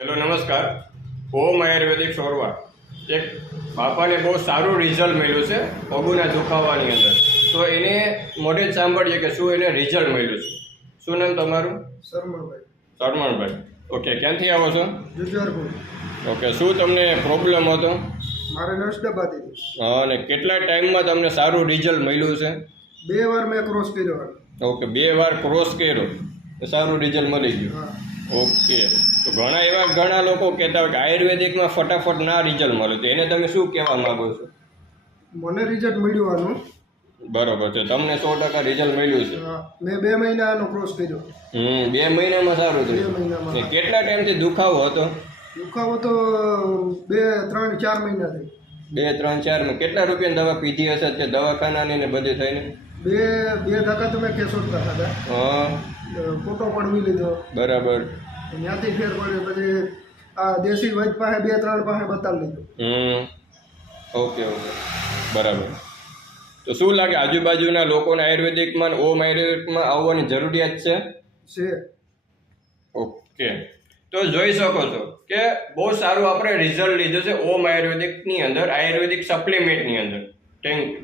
Hello નમસ્કાર. ઓમ આયુર્વેદિક સોરવા એક બાપાને બહુ સારું રિઝલ્ટ મળ્યું છે પગુના દુખાવાની અંદર. તો એને મોઢે જ સાંભળીએ કે શું એને રિઝલ્ટ મળ્યું છે. શું નામ તમારું? શરમણભાઈ. શરમણભાઈ. ઓકે, ક્યાંથી આવો છો? જુજારપુર. ઓકે, શું તમને પ્રોબ્લેમ હતો? મારે નસ દબાતી હતી. અને કેટલા ટાઈમમાં તમને સારું રિઝલ્ટ મળ્યું છે? 2 વાર મેં ક્રોસ કર્યો. ઓકે, 2 વાર ક્રોસ કર્યો તો સારું રિઝલ્ટ મળી ગયું. હા. ઓકે, તો ઘણા લોકો કહેતા હોય કે આયુર્વેદિકમાં ફટાફટ ના રિઝલ્ટ મળે, તો એને તમે શું કહેવા માંગો છો? મને રિઝલ્ટ મળ્યું આનું. બરોબર છે, તમને 100% રિઝલ્ટ મળ્યું છે. હા. મેં 2 મહિના આનો ક્રોસ કર્યો. 2 મહિનામાં સારું 2 થયું. મહિનામાં. ને કેટલા ટાઈમથી દુખાવો હતો? દુખાવો તો 2, 3, 4 મહિના થઈ. 2, 3, 4 કેટલા રૂપિયાની દવા પીધી હશે કે દવાખાનાની ને બધી થઈને? 2 ધક્કા તો મેં કેશોદના ખાધા. હા, ફોટો પડવી લીધો. બરાબર. ત્યાંથી ફેર પડ્યો. પછી આ દેશી વૈદ પાસે 2-3 પાસે બતાવી લીધું. ઓકે, બરાબર. તો શું લાગે આજુબાજુના લોકોને આયુર્વેદિકમાં ઓમ આયુર્વેદિકમાં આવવાની જરૂરિયાત છે? ઓકે, તો જોઈ શકો છો કે બહુ સારું આપણે રિઝલ્ટ લીધું છે ઓમ આયુર્વેદિકની અંદર, આયુર્વેદિક સપ્લિમેન્ટની અંદર. Thank you.